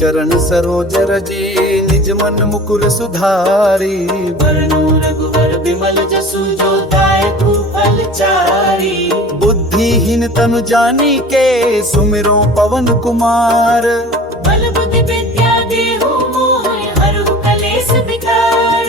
चरण सरोज रजी निज मन मुकुर सुधारी। वरनु रघुवर बिमल जसु जो दायकु फलचारी। बुद्धिहीन तनु जानी के सुमिरो पवन कुमार। बल बुद्धि विद्या देहु मोहि हरहु कलेस विकार।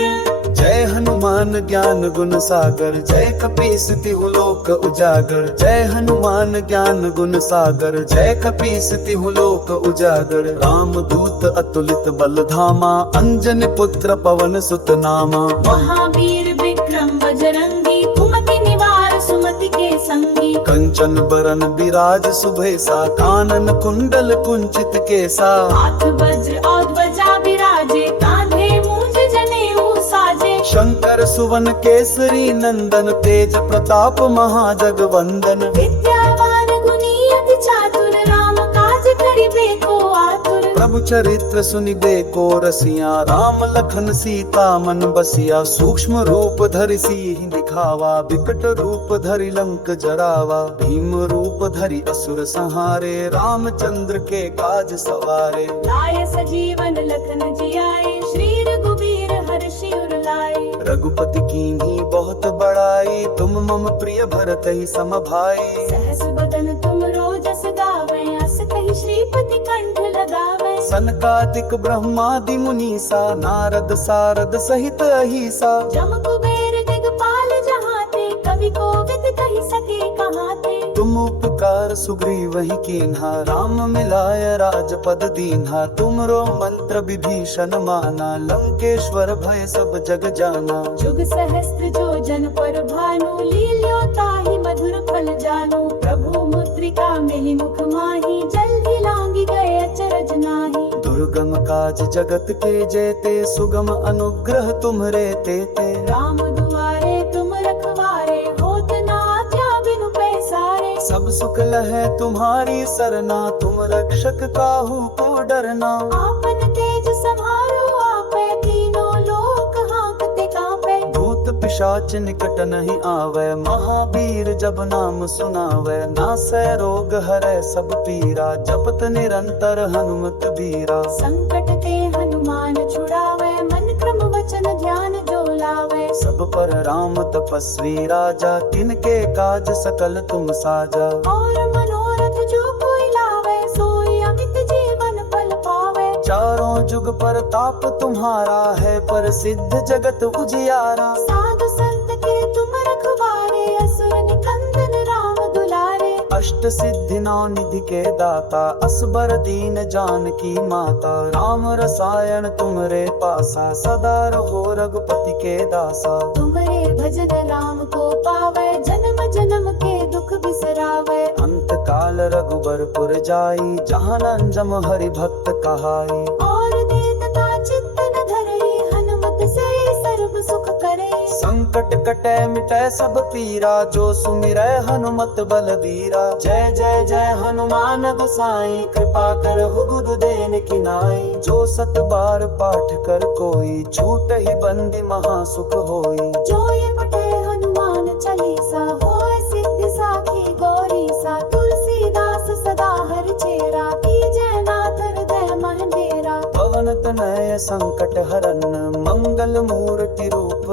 जय हनुमान ज्ञान गुण सागर जय कपीस तिहु लोक उजागर। जय हनुमान ज्ञान गुण सागर जय कपीस तिहु लोक उजागर। राम दूत अतुलित बल धामा अंजन पुत्र पवन सुत नामा। महावीर विक्रम बजरंगी कुमति निवार सुमति के संगी। कंचन बरन विराज सुभेसा कानन कुंडल कुंचित केसा। हाथ वज्र और ध्वजा विराजे कांधे मूंज जनेऊ साजे। शंकर सुवन केसरी नंदन तेज प्रताप महाजगवंदन। विद्यावान गुणी अति चातुर राम काज करिबे को आतुर। प्रभु चरित्र सुनिबे को रसिया राम लखन सीता मन बसिया। सूक्ष्म रूप धरि सिंह दिखावा विकट रूप धरि लंक जरावा। भीम रूप धरि असुर संहारे रामचंद्र के काज सवारे। लाय सजीवन लखन जियाए श्री रघुबीर हर्षि उर लाए। रघुपति कीन्ही बहुत बड़ाई तुम मम प्रिय भरत ही सम भाई। सहस बदन तुम रोजस गावे अस कहि श्रीपति कंठ लगावे। सनकादिक ब्रह्मादि मुनीसा नारद सारद सहित अहिसा। जम कुबेर दिगपाल जहाते कवि कोविद कहि सके कहाते। तुम उपकार सुग्रीव ही कीन्हा राम मिलाय राजपद दीन्हा। तुमरो मंत्र विभीषण माना लंकेश्वर भय सब जग जाना। जुग सहस्त्र जो जन पर भानु लील्यो ताहि मधुर फल जानु। प्रभु मुद्रिका मिली मुख माहि जल्दी लांगी गए अचरज नाहि। दुर्गम काज जगत के जेते सुगम अनुग्रह तुम्हरे तेते। राम दुआरे तुम रखवारे होत न आज्ञा बिनु पैसारे। सब सुख लहै तुम्हारी सरना तुम रक्षक काहू को डरना। आपन तेज समारो आपे तीनों लोक हांकते कांपे। भूत पिशाच निकट नहीं आवे महावीर जब नाम सुनावे। नासै रोग हरै सब पीरा जपत निरंतर हनुमत बीरा। संकट ते हनुमान छुड़ावे मन क्रम वचन ध्यान जो लावे। सब पर राम तपस्वी राजा तिनके काज सकल तुम साजा। और मनोरथ जो कोई लावे सोई अमित जीवन फल पावे। चारों जुग पर ताप तुम्हारा है प्रसिद्ध जगत उजियारा। साधु संत के तुम रखवारे असुर निकंदन राम दुलारे। अष्ट सिद्धि नौ निधि के दाता असबर दीन जानकी माता। राम रसायन तुमरे पासा सदा रहो रघुपति के दासा। तुम्हारे भजन राम को पावे जन्म जन्म के दुख बिसरावे। अंत काल रघुबरपुर जाई जहाँ जम हरि भक्त कहाई। और देवता चित्त न धरे हनुमत से सर्व सुख करे। संकट कटे मिटे सब पीरा जो सुमिरै हनुमत बलबीरा। जय जय जय हनुमान गोसाई कृपा करहु गुरुदेव की नाई। जो सत बार पाठ कर कोई छूट ही बंदी महासुख होई। जो ये पढ़े हनुमान चालीसा होए सिद्धि साखी गौरी सा। तुलसीदास सदा हरि चेरा कीजय नाथ हृदय मह डेरा। पवन तनय संकट हरन मंगल मूर्ति रूप।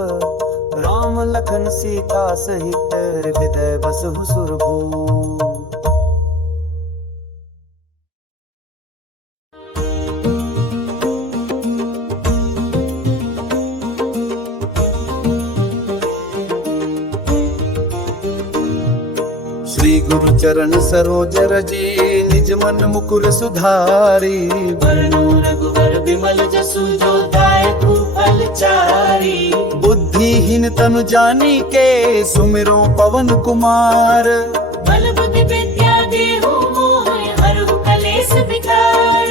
राम लखन सीता सहित हृदय बसहु सुरभूप। श्री गुरु चरण सरोज रजी निज मन मुकुर सुधारी। वरनु रघुवर बिमल जसु जो दायकु फलचारी। बुद्धिहीन तनु जानी के सुमिरो पवन कुमार। बल बुद्धि विद्या देहु मोहि हरहु कलेस विकार।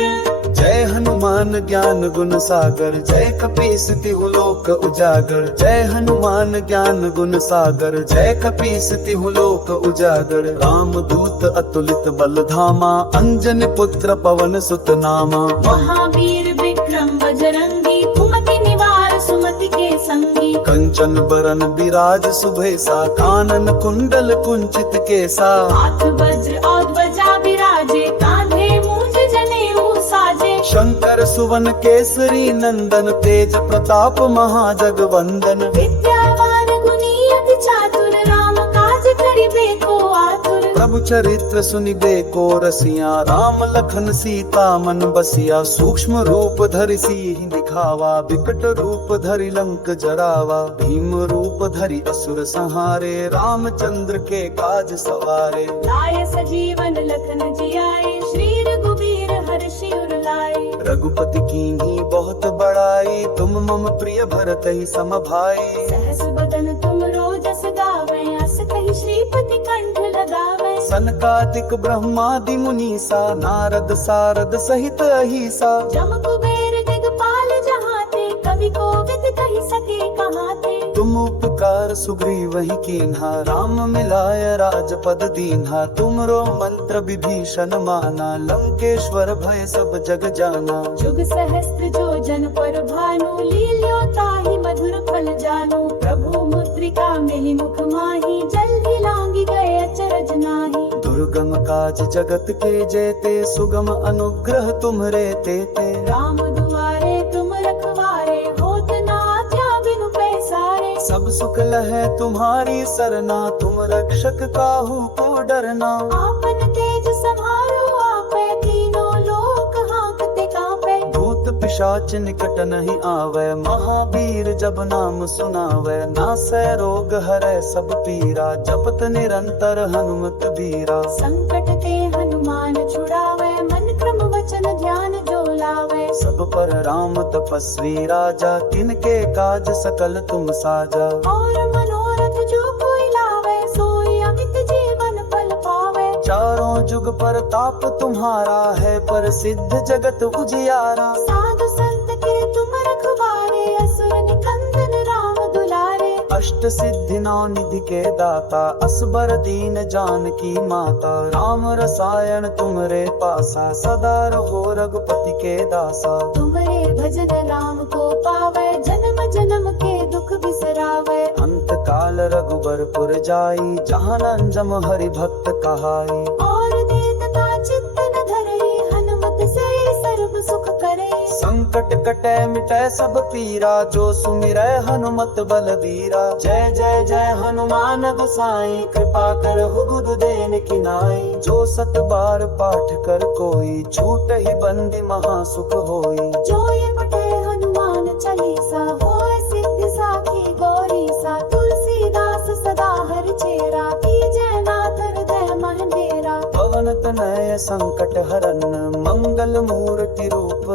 जय हनुमान ज्ञान गुण सागर जय कपीस तिहु लोक उजागर। जय हनुमान ज्ञान गुण सागर जय कपीस तिहु लोक उजागर। राम दूत अतुलित बल धामा अंजन पुत्र पवन सुत नामा। महावीर विक्रम बजरंगी कुमति निवार सुमति के संगी। कंचन बरन विराज सुभेसा कानन कुंडल कुंचित केसा। हाथ वज्र और ध्वजा विराजे कांधे मूंज जनेऊ साजे। शंकर सुवन केसरी नंदन, तेज प्रताप महाजगवंदन। विद्यावान गुणी अति चातुर, राम काज करिबे को आतुर। प्रभु चरित्र सुनिबे को रसिया, राम लखन सीता मन बसिया। सूक्ष्म रूप धरि सिंह दिखावा, विकट रूप धरि लंक जरावा। भीम रूप धरि असुर संहारे, रामचंद्र के काज सवारे। लाए सजीवन लखन जियाए, श्री रघुबीर हर्षि उर लाए। रघुपति कीन्ही बहुत बड़ाई, तुम मम प्रिय भरतहि सम भाई। सहस बदन तुम रोजस गावे, अस कहि श्रीपति कंठ लगावे। सनकादिक ब्रह्मादि मुनीसा, नारद सारद सहित अहिसा। जम कुबेर दिगपाल जहाते, कवि कोविद कहि सके कहाते। तुम उपकार सुग्रीवहि कीन्हा, राम मिलाय राजपद दीन्हा। तुमरो मंत्र विभीषण माना, लंकेश्वर भय सब जग जाना। जुग सहस्त्र जो जन पर भानु, लील्यो ताहि मधुर फल जानु। प्रभु मुद्रिका मिली मुख माहि, जल्दी लांगी गए अचरज नाहि। दुर्गम काज जगत के जेते, सुगम अनुग्रह तुम्हरे तेते। राम दुआरे तुम रखवारे, होत न आज्ञा बिनु पैसारे। सब सुख लहै तुम्हारी सरना, तुम रक्षक काहू को डरना। आपन तेज समारो आपे, तीनों लोक हांकते कांपे। भूत पिशाच निकट नहीं आवे, महावीर जब नाम सुनावे। नासै रोग हरै सब पीरा, जपत निरंतर हनुमत बीरा। संकट ते हनुमान छुड़ावे, मन क्रम वचन ध्यान जो लावे। सब पर राम तपस्वी राजा, तिनके काज सकल तुम साजा। और मनोरथ जो कोई लावे, सोई अमित जीवन फल पावे। चारों जुग पर ताप तुम्हारा है, प्रसिद्ध जगत उजियारा। साधु संत के तुम रखवारे, असुर निकंदन राम दुलारे। अष्ट सिद्धि नौ निधि के दाता, असबर दीन जानकी माता। राम रसायन तुमरे पासा, सदा रहो रघुपति के दासा। तुम्हारे भजन राम को पावे, जन्म जन्म के दुख बिसरावे। अंत काल रघुबरपुर जाई, जहाँ जम हरि भक्त कहाई। और देवता चित्त न धरे, हनुमत से सर्व सुख करे। संकट कटै मिटै सब पीरा, जो सुमिरै हनुमत बलबीरा। जय जय जय हनुमान गोसाई, कृपा करहु गुरुदेव की नाई। जो सत बार पाठ कर कोई, छूट ही बंदी महासुख होई। जो ये पढ़े हनुमान चालीसा, होय सिद्धि साखी गौरीसा। तुलसीदास सदा हरिचेरा, कीजय नाथ हृदय महं डेरा। पवन तनय संकट हरन, मंगल मूर्ति रूप।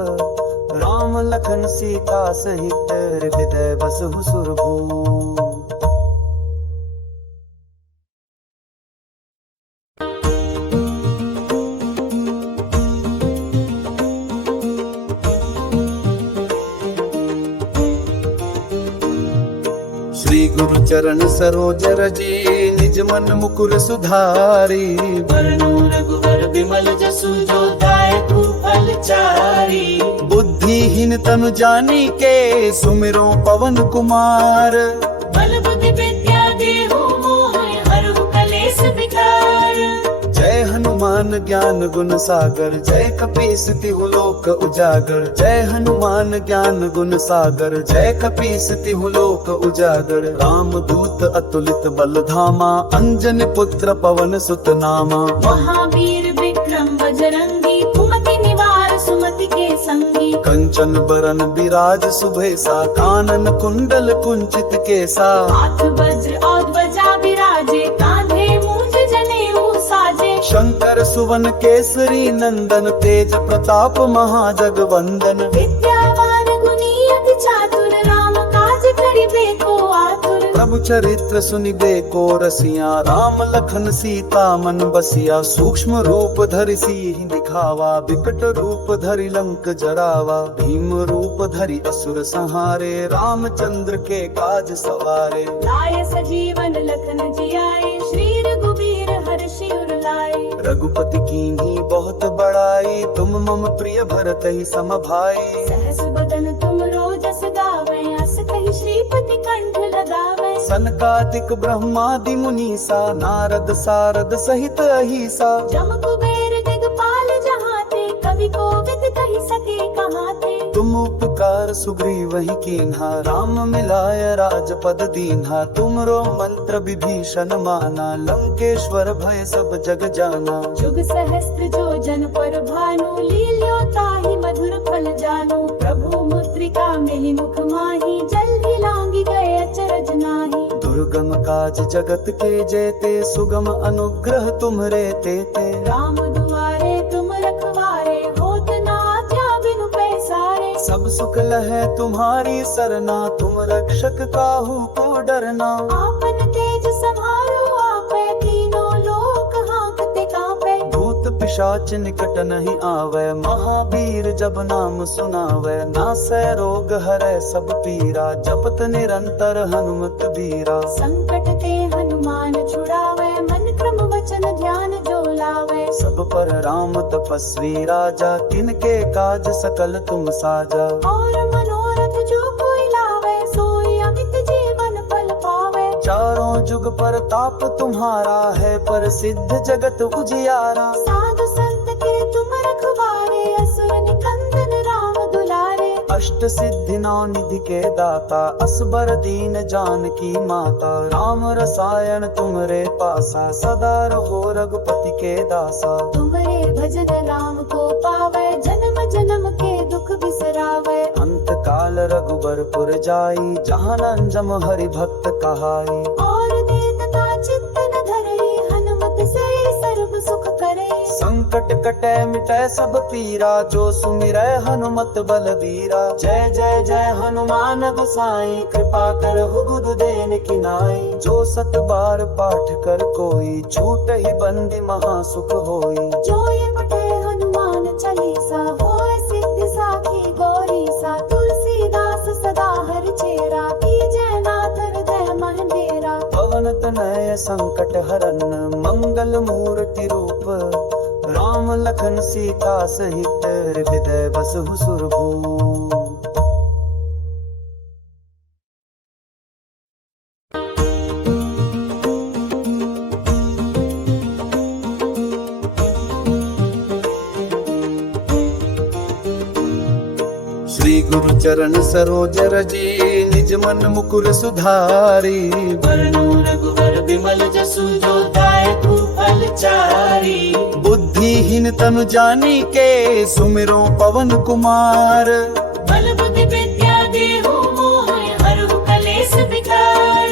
राम लखन सीता सहित, हृदय बसहु सुरभूप। श्री गुरु चरण सरोज रजी, निज मन मुकुर सुधारी। वरनु रघुवर विमल जसु, जो दायकु फल चारी। बुद्धिहीन तनु जानी के, सुमिरो पवन कुमार। बल बुद्धि विद्या देहु मोहि, हरहु कलेस विकार। जय हनुमान ज्ञान गुण सागर, जय कपीस तिहु लोक उजागर। जय हनुमान ज्ञान गुण सागर, जय कपीस तिहु लोक उजागर। राम दूत अतुलित बल धामा, अंजन पुत्र पवन सुत नामा। महावीर विक्रम बजरंगी, कुमति निवार सुमति के संगी। कंचन बरन विराज सुभेसा, कानन कुंडल कुंचित केसा। हाथ वज्र और ध्वजा विराजे, कांधे मूंज जनेऊ साजे। शंकर सुवन केसरी नंदन, तेज प्रताप महाजगवंदन। विद्यावान गुणी अति चातुर, राम काज करिबे को आतुर। प्रभु चरित्र सुनिबे को रसिया, राम लखन सीता मन बसिया। सूक्ष्म रूप धरि सिंह दिखावा, विकट रूप धरि लंक जरावा। भीम रूप धरि असुर संहारे, रामचंद्र के काज सवारे। लाए सजीवन लखन जियाए, श्री रघुबीर हर्षि उर लाए। रघुपति कीन्ही बहुत बड़ाई, तुम मम प्रिय भरतहि सम भाई। सहस बदन तुम रोजस गावे, अस कहि श्रीपति कंठ लगावे। सनकादिक ब्रह्मादि मुनीसा, नारद सारद सहित अहिसा। जम कुबेर दिगपाल जहाते, कवि कवि कोविद कही सके कहाँ थे। तुम उपकार सुग्रीव ही कीन्हा, राम मिलाय राजपद दीन्हा। तुमरो मंत्र विभीषण माना, लंकेश्वर भय सब जग जाना। जुग सहस्त्र जो जन पर भानु, लील्यो ताहि मधुर फल जानु। प्रभु मुद्रिका मिली मुख माही, जल्दी लांगी गए अचरज नाही। दुर्गम काज जगत के जेते, सुगम अनुग्रह तुमरे तेते। राम दुआरे तुम रखवारे, होत ना आज्ञा बिनु पैसारे। सब सुख लहै तुम्हारी सरना, तुम रक्षक काहू को डरना। आपन तेज संहारो आपे, तीनों लोक हाँकते कांपे। भूत पिशाच निकट नहीं आवे, महावीर जब नाम सुनावे। नासै रोग हरै सब पीरा, जपत निरंतर हनुमत बीरा। संकट ते हनुमान छुड़ावे, मन क्रम वचन ध्यान जो लावे। सब पर राम तपस्वी राजा, तिनके काज सकल तुम साजा। और मनोरथ जो कोई लावे, सोई अमित जीवन फल पावे। चारों जुग पर ताप तुम्हारा है, पर सिद्ध जगत उजियारा। साधु संत के तुम रखवारे, असुर निकंदन राम दुलारे। अष्ट सिद्धि नौ निधि के दाता, असबर दीन जानकी माता। राम रसायन तुमरे पासा, सदा रहो रघुपति के दासा। तुमरे भजन राम को पावे, जन्म जन्म के दुख बिसरावे। अंत काल रघुबरपुर जाई, जहाँ जम हरि भक्त कहाई। और देवता चित्तन धरे, हनुमत से सर्व सुख करे। संकट कटे मिटै सब पीरा, जो सुमिरै हनुमत बलबीरा। जय जय जय हनुमान गोसाई, कृपा करहु गुरुदेव की नाई। जो सत बार पाठ कर कोई, छूट ही बंदी महासुख होई। जो ये पढ़े हनुमान चालीसा, होय सिद्धि साखी गौरीसा। तुलसीदास सदा हरि चेरा, कीजय नाथ हृदय मह डेरा। पवन तनय संकट हरन, मंगल मूर्ति रूप। राम लखन सीता सहित, हृदय बसहु सुरभूप। श्री गुरु चरण सरोज रजी, निज मन मुकुर सुधारी। वरनु रघुवर विमल जसु, जो दायकु फल चारी। बुद्धिहीन तनु जानी के, सुमिरो पवन कुमार। बल बुद्धि विद्या देहु मोहि, हरहु कलेस विकार।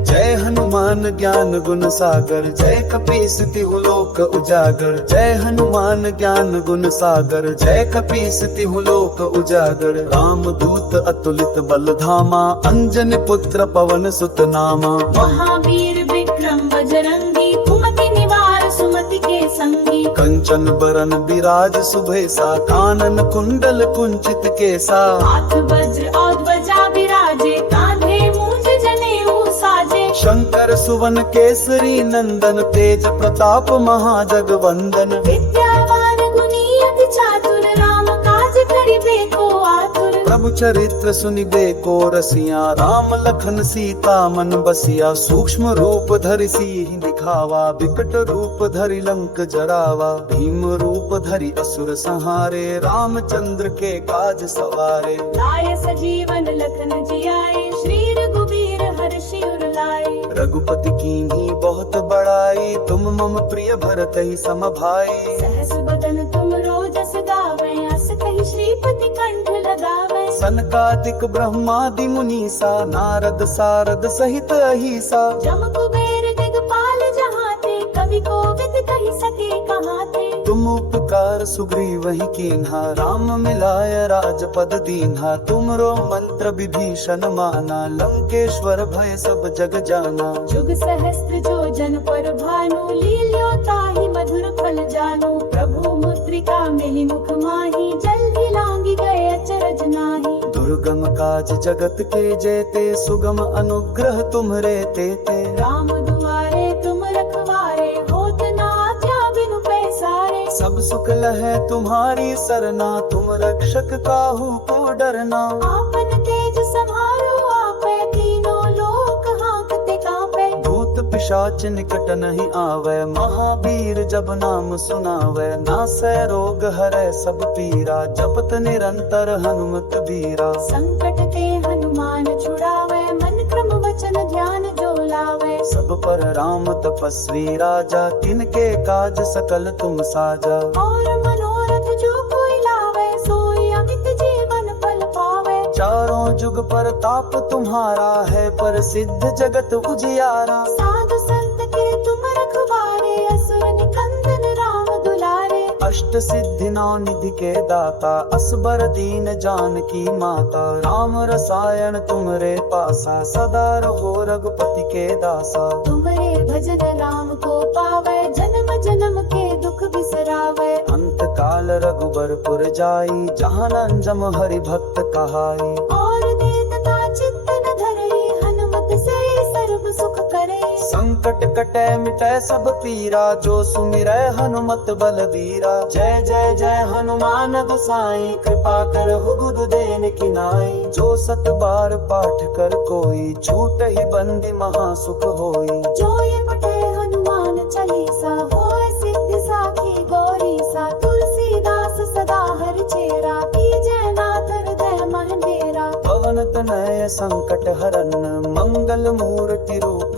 जय हनुमान ज्ञान गुण सागर, जय कपीस तिहु लोक उजागर। जय हनुमान ज्ञान गुण सागर, जय कपीस तिहु लोक उजागर। राम दूत अतुलित बल धामा, अंजन पुत्र पवन सुत नामा। महावीर विक्रम बजरंगी, कुमति निवार सुमति के संगी। कंचन बरन बिराज सुभेसा, कानन कुंडल कुंचित केसा। हाथ वज्र और ध्वजा विराजे, कांधे मूंज जनेऊ साजे। शंकर सुवन केसरी नंदन, तेज प्रताप महाजगवंदन। विद्यावान गुणी अति चातुर, राम काज करिबे को आतुर। प्रभु चरित्र सुनिबे को रसिया, राम लखन सीता मन बसिया। सूक्ष्म रूप धरि सिंह दिखावा, विकट रूप धरि लंक जरावा। भीम रूप धरि असुर संहारे, रामचंद्र के काज सवारे। लाए सजीवन लखन जियाए, श्री रघुवीर हर्षि उर लाए। रघुपति कीन्ही बहुत बड़ाई, तुम मम प्रिय भरत ही सम भाई। सहस बदन तुम रोजस गावे, अस कहि श्रीपति कंठ लगावे। सनकादिक ब्रह्मादि मुनीसा, नारद सारद सहित अहिसा। जम कुबेर दिगपाल जहाँ ते, कवि कोविद कही सके कहाँ ते। तुम उपकार सुग्रीव ही कीन्हा, राम मिलाय राजपद दीन्हा। तुमरो मंत्र विभीषण माना, लंकेश्वर भय सब जग जाना। जुग सहस्त्र जो जन पर भानु, लील्यो ताहि मधुर फल जानु। प्रभु मुद्रिका मिली मुख माही, जल्दी लांगी गए अचरज नाही। दुर्गम काज जगत के जेते, सुगम अनुग्रह तुम्हरे तेते। राम दुआरे तुम रखवारे, होत ना आज्ञा बिनु पैसारे। सब सुख लहै तुम्हारी सरना, तुम रक्षक काहू को डरना। आपन तेज संहारो आपे, तीनों लोक हाँकते कांपे। भूत पिशाच निकट नहीं आवे, महावीर जब नाम सुनावे, नासै रोग हरै सब पीरा, जपत निरंतर हनुमत बीरा। संकट ते हनुमान छुड़ावे, मन क्रम वचन ध्यान जो लावे। सब पर राम तपस्वी राजा, तिनके काज सकल तुम साजा। और मनोरथ जो कोई लावे, सोई अमित जीवन फल पावे। चारों जुग पर ताप तुम्हारा है, पर सिद्ध जगत उजियारा। साधु संत के तुम रखवारे, असुर निकंदन राम दुलारे। अष्ट सिद्धि नौ निधि के दाता, असबर दीन जानकी माता। राम रसायन तुमरे पासा, सदा रहो रघुपति के दासा। तुमरे भजन राम को पावे, जन्म जन्म के दुख बिसरावे। अंत काल रघुबरपुर जाई, जहाँ जम हरि भक्त कहाई। और देवता चित्त न धरे, हनुमत से सर्व सुख करे। संकट कटे मिटे सब पीरा, जो सुमिरै हनुमत बलबीरा। जय जय जय हनुमान गोसाई, कृपा करहु गुरुदेव की नाई। जो सत बार पाठ कर कोई, छूट ही बंदी महासुख होई। जो ये पढ़े हनुमान चालीसा, होय सिद्धि साखी गौरीसा। तुलसीदास सदा हर चेरा, कीजय नाथ हृदय मह डेरा। पवन तनय संकट हरन, मंगल मूर्ति रूप।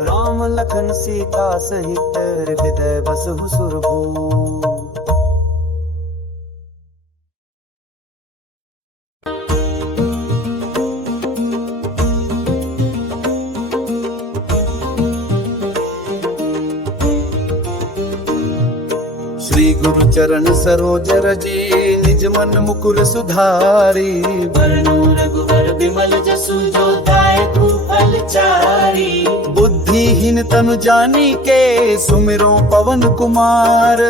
राम लखन सीता सहित, हृदय बसहु सुरभूप। श्री गुरु चरण सरोज रजी, निज मन मुकुर सुधारी। वरनु रघुवर बिमल जसु, जो दायकु फल चारी। बुद्धिहीन तनु जानी के, सुमिरो पवन कुमार।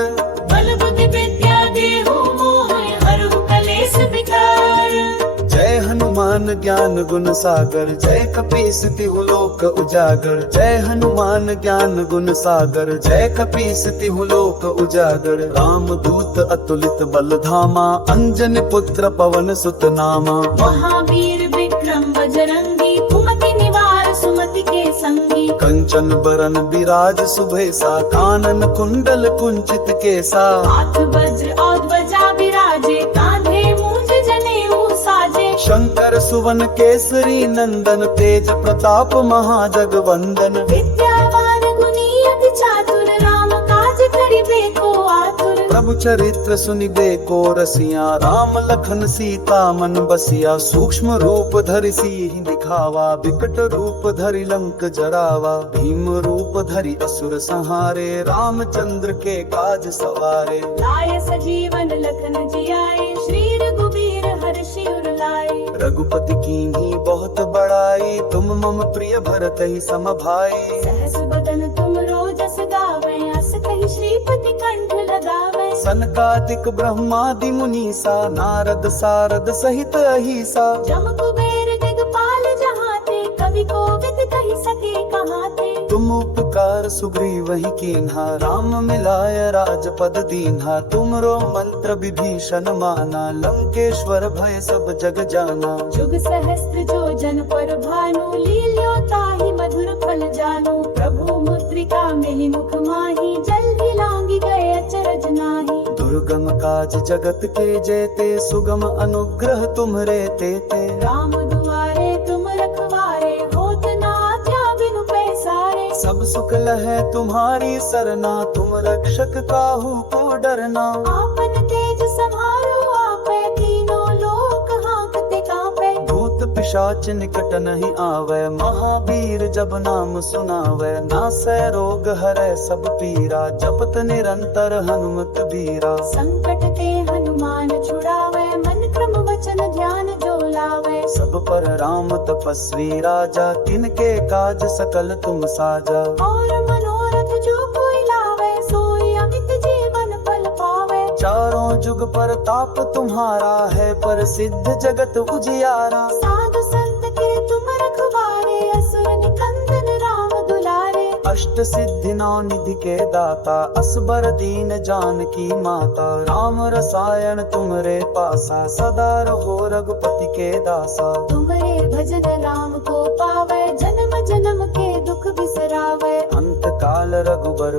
बल बुद्धि विद्या देहु मोहि, हरहु कलेस विकार। जय हनुमान ज्ञान गुण सागर, जय कपीस तिहु लोक उजागर। जय हनुमान ज्ञान गुण सागर, जय कपीस तिहु लोक उजागर। राम दूत अतुलित बल धामा, अंजन पुत्र पवन सुत नामा। महावीर विक्रम बजरंगी, कुमति निवार सुमति के संगी। कंचन बरन बिराज सुभेसा, कानन कुंडल कुंचित केसा। हाथ वज्र और ध्वजा विराजे, कांधे मूंज जनेऊ साजे। शंकर सुवन केसरी नंदन, तेज प्रताप महाजगवंदन। विद्यावान गुणी अति चातुर, राम काज करिबे को आतुर। प्रभु चरित्र सुनिबे को रसिया, राम लखन सीता मन बसिया। सूक्ष्म रूप धरि सिंह दिखावा, विकट रूप धरि लंक जरावा। भीम रूप धरि असुर संहारे, रामचंद्र के काज सवारे। लाय सजीवन लखन जियाए, श्री रघुबीर हर्षि उर लाए। रघुपति कीन्ही बहुत बड़ाई, तुम मम प्रिय भरत ही सम भाई। सहस बदन तुम रोजस गावे, अस कहि श्रीपति कंठ लगावे। सनकादिक ब्रह्मादि मुनीसा, नारद सारद सहित अहिसा। जम कुबेर दिगपाल जहाते, कवि कोविद कहि सके कहाते। तुम उपकार सुग्रीव ही कीन्हा, राम मिलाय राजपद दीन्हा। तुमरो मंत्र विभीषण माना, लंकेश्वर भय सब जग जाना। जुग सहस्त्र जो जन पर भानु, लील्यो ताहि मधुर फल जानु। प्रभु मुद्रिका मिली मुख माहि, जल्दी लांगी गए अचरज नाहि। दुर्गम काज जगत के जेते, सुगम अनुग्रह तुम्हरे तेते। राम दुआरे तुम रखवारे, होत न आज्ञा बिनु पैसारे। सब सुख लहै तुम्हारी सरना, तुम रक्षक काहू को डरना। आपन तेज समारो आपे, तीनों लोक हांकते कांपे। भूत पिशाच निकट नहीं आवे, महावीर जब नाम सुनावे। नासै रोग हरै सब पीरा, जपत निरंतर हनुमत बीरा। संकट ते हनुमान छुड़ावे, मन क्रम वचन ध्यान जो लावे। सब पर राम तपस्वी राजा, तिनके काज सकल तुम साजा। और मनोरथ जो कोई लावे, सोई अमित जीवन फल पावे। चारों जुग पर ताप तुम्हारा है, पर सिद्ध जगत उजियारा। साधु संत के तुम रखवारे, असुर निकंदन राम दुलारे। अष्ट सिद्धि नौ निधि के दाता, असबर दीन जानकी माता। राम रसायन तुमरे पासा, सदा रहो रघुपति के दासा। तुमरे भजन राम को पावे, जन्म जन्म के दुख बिसरावे।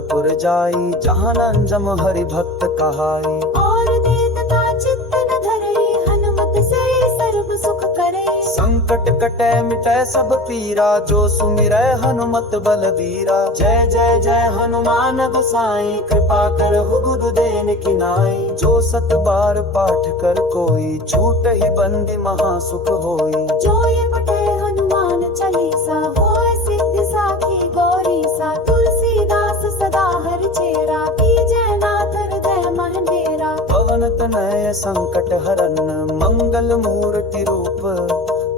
रघुबरपुर जाई, जहाँ जम हरि भक्त कहाई। और देवता चित्त न धरे, हनुमत से सर्व सुख करे। संकट कटे मिटे सब पीरा, जो सुमिरै हनुमत बलबीरा। जय जय जय हनुमान गोसाई, कृपा करहु गुरुदेव की नाई। जो सत बार पाठ कर कोई, छूट ही बंदी महासुख होई। जो ये पढ़े हनुमान चालीसा, होय सिद्धि साखी गौरीसा। तुलसीदास सदा हर चेरा, कीजय नाथ हृदय मन डेरा। पवन तनय संकट हरन, मंगल मूर्ति रूप।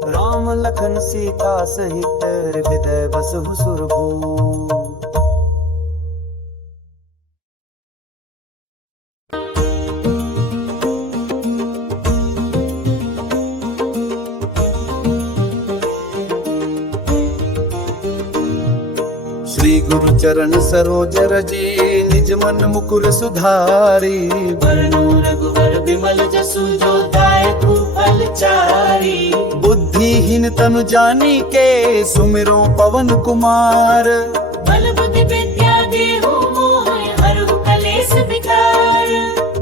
राम लखन सीता सहित, हृदय बसहु सुरभूप। श्री गुरु चरण सरोज रजी, निज मन मुकुर सुधारी। वरनु रघुवर बिमल जसु, जो दायकु फलचारी। बुद्धिहीन तनु जानी के, सुमिरो पवन कुमार। बल बुद्धि विद्या देहु मोहि, हरहु कलेस विकार।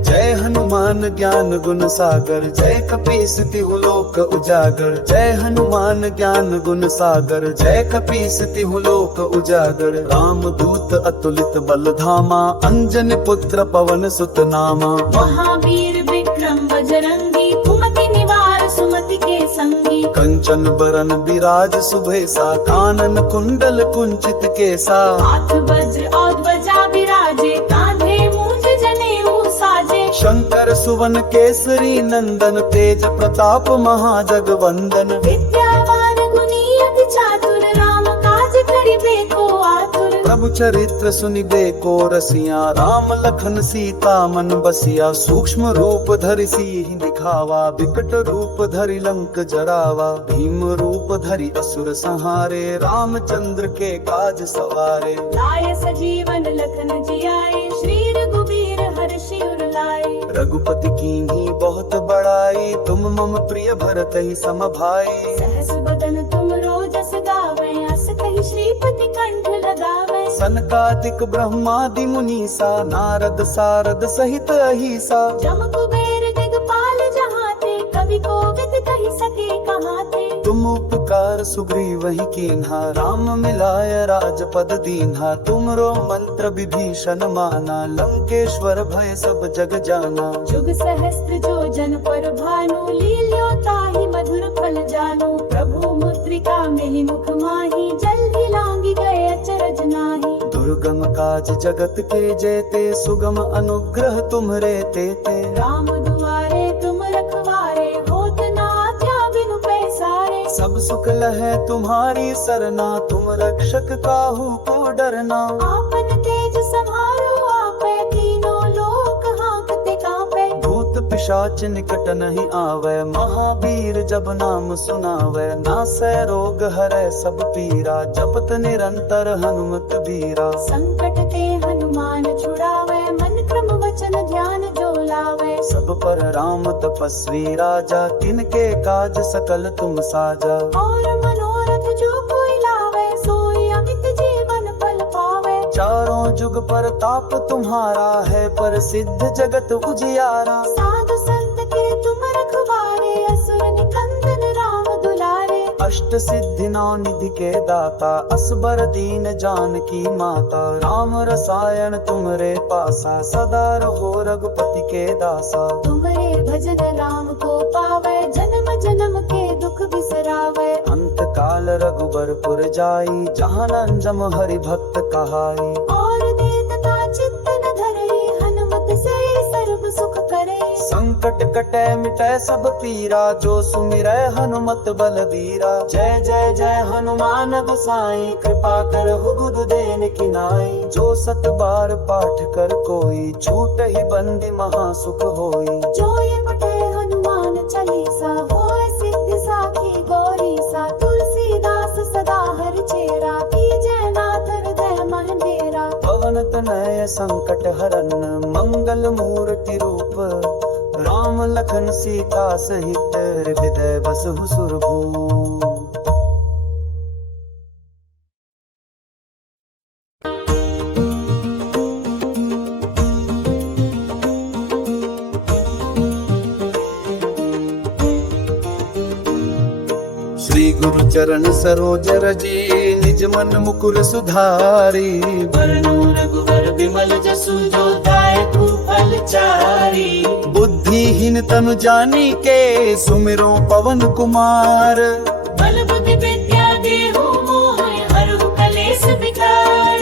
जय हनुमान ज्ञान गुण सागर, जय कपीस तिहु लोक उजागर। जय हनुमान ज्ञान गुण सागर, जय कपीस तिहु लोक उजागर। राम दूत अतुलित बल धामा, अंजन पुत्र पवन सुत नामा। महावीर विक्रम बजरंगी, कुमति निवार सुमति के संगी। कंचन बरन विराज सुभेसा, कानन कुंडल कुंचित केसा। हाथ वज्र और ध्वजा विराजे, कांधे मूंज जनेऊ साजे। शंकर सुवन केसरी नंदन, तेज प्रताप महाजगवंदन। विद्यावान गुणी अति चातुर, राम काज करिबे को आतुर। प्रभु चरित्र सुनिबे को रसिया, राम लखन सीता मन बसिया। सूक्ष्म रूप धरि सिहि दिखावा, विकट रूप धरि लंक जरावा। भीम रूप धरि असुर संहारे, रामचंद्र के काज सवारे। लाय सजीवन लखन जियाए, श्री रघुवीर हर्षि उर लाए। रघुपति कीन्ही बहुत बड़ाई, तुम मम प्रिय भरत ही सम भाई। सहस बदन तुम रोजस गावे, अस कहि श्रीपति कंठ लगावे। सनकादिक ब्रह्मादि मुनीसा, नारद सारद सहित अहिसा। जम कुबेर दिगपाल जहाते, कवि कोविद कहि सके कहाते। तुम उपकार सुग्रीव ही कीन्हा, राम मिलाय राजपद दीन्हा। तुमरो मंत्र विभीषण माना, लंकेश्वर भय सब जग जाना। जुग सहस्त्र जो जन पर भानु, लील्यो ताहि मधुर फल जानु। प्रभु मुद्रिका मेहि मुख माहि, जल्दी लांगी गए अचरज नाहि। दुर्गम काज जगत के जेते, सुगम अनुग्रह तुम्हरे तेते। राम दुआरे तुम रखवारे, होत न आज्ञा बिनु पैसारे। सब सुख लहै तुम्हारी सरना, तुम रक्षक काहू को डरना। आपन तेज समारो आपे, तीनों लोक हांकते कांपे। भूत पिशाच निकट नहीं आवे, महावीर जब नाम सुनावे। नासै रोग हरै सब पीरा, जपत निरंतर हनुमत बीरा। संकट ते हनुमान छुड़ावे, मन क्रम वचन ध्यान जो लावे। सब पर राम तपस्वी राजा, तिनके काज सकल तुम साजा। और मनोरथ जो कोई लावे, सोई अमित जीवन फल पावे। चारों जुग पर ताप तुम्हारा है, प्रसिद्ध जगत उजियारा। साधु संत के तुम रखवारे, असुर निकंदन राम दुलारे। अष्ट सिद्धि नौ निधि के दाता, असबर दीन जानकी माता। राम रसायन तुमरे पासा, सदा रहो रघुपति के दासा। तुमरे भजन राम को पावे, जन्म जन्म के दुख बिसरावे। अंत काल रघुबरपुर जाई, जहाँ जम हरि भक्त कहाई। और देवता चित्त न धरे, हनुमत से सर्व सुख करे। संकट कटे मिटे सब पीरा, जो सुमिरै हनुमत बलबीरा। जय जय जय हनुमान गोसाई, कृपा करहु गुरुदेव की नाई। जो सत बार पाठ कर कोई, छूट ही बंदी महासुख होई। जो ये पढ़े हनुमान चालीसा, होय सिद्धि साखी गौरीसा। तुलसीदास सदा हर चेरा, कीजय नाथ हृदय मन डेरा। पवन तनय संकट हरन, मंगल मूर्ति रूप। राम लखन सीता सहित, हृदय बसहु सुरभूप। गुरु चरण सरोज रजी निज मन मुकुर सुधारी। वरनु रघुवर विमल जसु जो दायकु फलचारी। बुद्धिहीन तनु जानी के सुमिरो पवन कुमार। बल बुद्धि विद्या देहु मोहि हरहु कलेस विकार।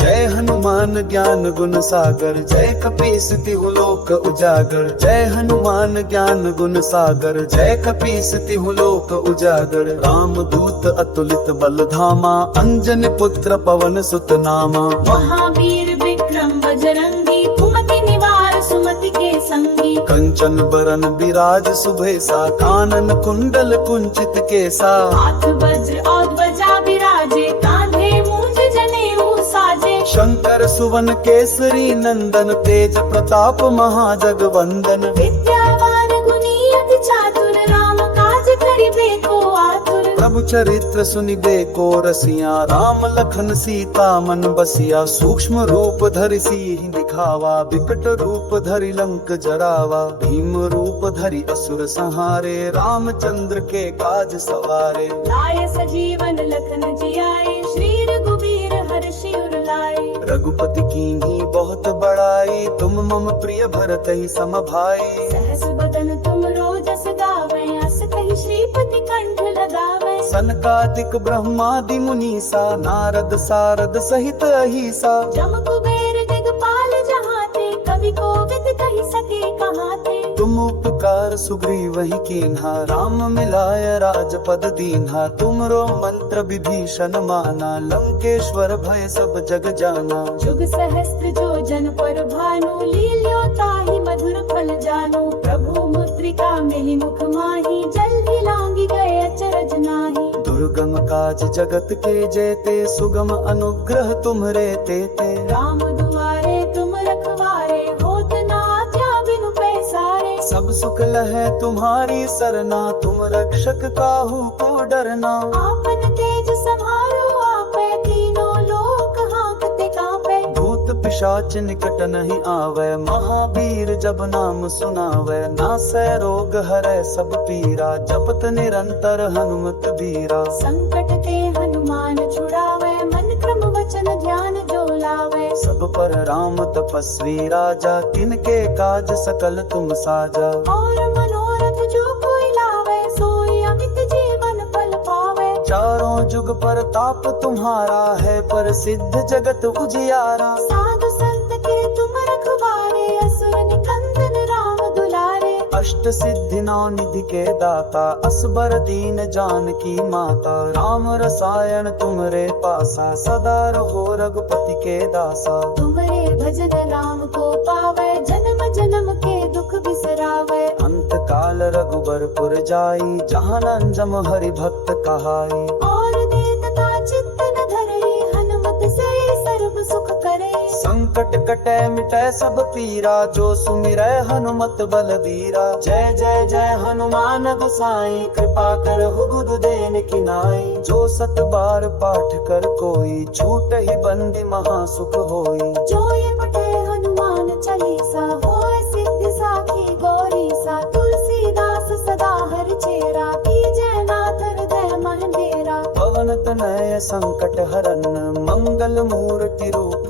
जय हनुमान ज्ञान गुण सागर जय कपीस तिहु लोक उजागर। जय हनुमान ज्ञान गुण सागर जय कपीस तिहु लोक उजागर। राम दूत अतुलित बल धामा अंजन पुत्र पवन सुत नामा। महावीर विक्रम बजरंगी कुमति निवार सुमति के संगी। कंचन बरन बिराज सुभेसा कानन कुंडल कुंचित केसा। हाथ वज्र और ध्वजा विराजे कांधे मूंज जनेऊ साजे। शंकर सुवन केसरी नंदन तेज प्रताप महाजगवंदन। विद्यावान गुणी अति चातुर राम काज करिबे को आतुर। प्रभु चरित्र सुनिबे को रसिया राम लखन सीता मन बसिया। सूक्ष्म रूप धरि सिंह दिखावा विकट रूप धरि लंक जरावा। भीम रूप धरि असुर संहारे रामचंद्र के काज सवारे। लाए सजीवन लखन जियाए श्री रघुवीर हर्षि उर लाए। रघुपति कीन्ही बहुत बड़ाई तुम मम प्रिय भरतहि सम भाई। सहस बदन तुम रोजस गावे अस कहि श्रीपति कंठ लगावे। सनकादिक ब्रह्मादि मुनीसा नारद सारद सहित अहिसा। जम कुबेर दिगपाल जहाते कवि कोविद कहि सके कहाते। तुम उपकार सुग्रीवहि कीन्हा राम मिलाय राजपद दीन्हा। तुमरो मंत्र विभीषण माना लंकेश्वर भय सब जग जाना। जुग सहस्त्र जो जन पर भानु लील्यो ताहि मधुर फल जानु। प्रभु मुद्रिका मेहि मुख माहि जल्दी लांगी गए अचरज नाहि। दुर्गम काज जगत के जेते सुगम अनुग्रह तुम्हरे तेते। राम दुआरे तुम रखवारे होत न आज्ञा बिनु पैसारे। सब सुख लहै तुम्हारी सरना तुम रक्षक काहू को डरना। आपन तेज समारो आपे तीनों लोक हांकते कांपे। भूत पिशाच निकट नहीं आवे महावीर जब नाम सुनावे। नासै रोग हरै सब पीरा जपत निरंतर हनुमत बीरा। संकट ते हनुमान छुड़ावे मन क्रम वचन ध्यान जो लावे। सब पर राम तपस्वी राजा तिनके काज सकल तुम साजा। और मनोरथ जो कोई लावे सोई अमित जीवन फल पावे। चारों जुग पर ताप तुम्हारा है प्रसिद्ध जगत उजियारा। साधु संत के तुम रखवारे असुर निकंदन राम दुलारे। अष्ट सिद्धि नौ निधि के दाता असबर दीन जानकी माता। राम रसायन तुमरे पासा सदा रहो रघुपति के दासा। तुमरे भजन राम को पावे जन्म जन्म के दुख बिसरावे। अंत काल रघुबरपुर जाई जहाँ जम हरि भक्त कहाई। और देवता चित्त न धरे हनुमत से सर्व सुख करे। संकट कटै मिटै सब पीरा जो सुमिरै हनुमत बलबीरा। जय जय जय हनुमान गोसाई कृपा करहु गुरुदेव की नाई। जो सत बार पाठ कर कोई छूट ही बंदी महासुख होई। जो ये पढ़े हनुमान चालीसा होय सिद्धि साखी गौरीसा। तुलसीदास सदा हरिचेरा कीजय नाथ हृदय मह डेरा। पवन तनय संकट हरन मंगल मूर्ति रूप।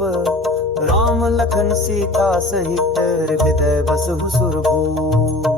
राम लखन सीता सहित हृदय बसहु सुरभूप।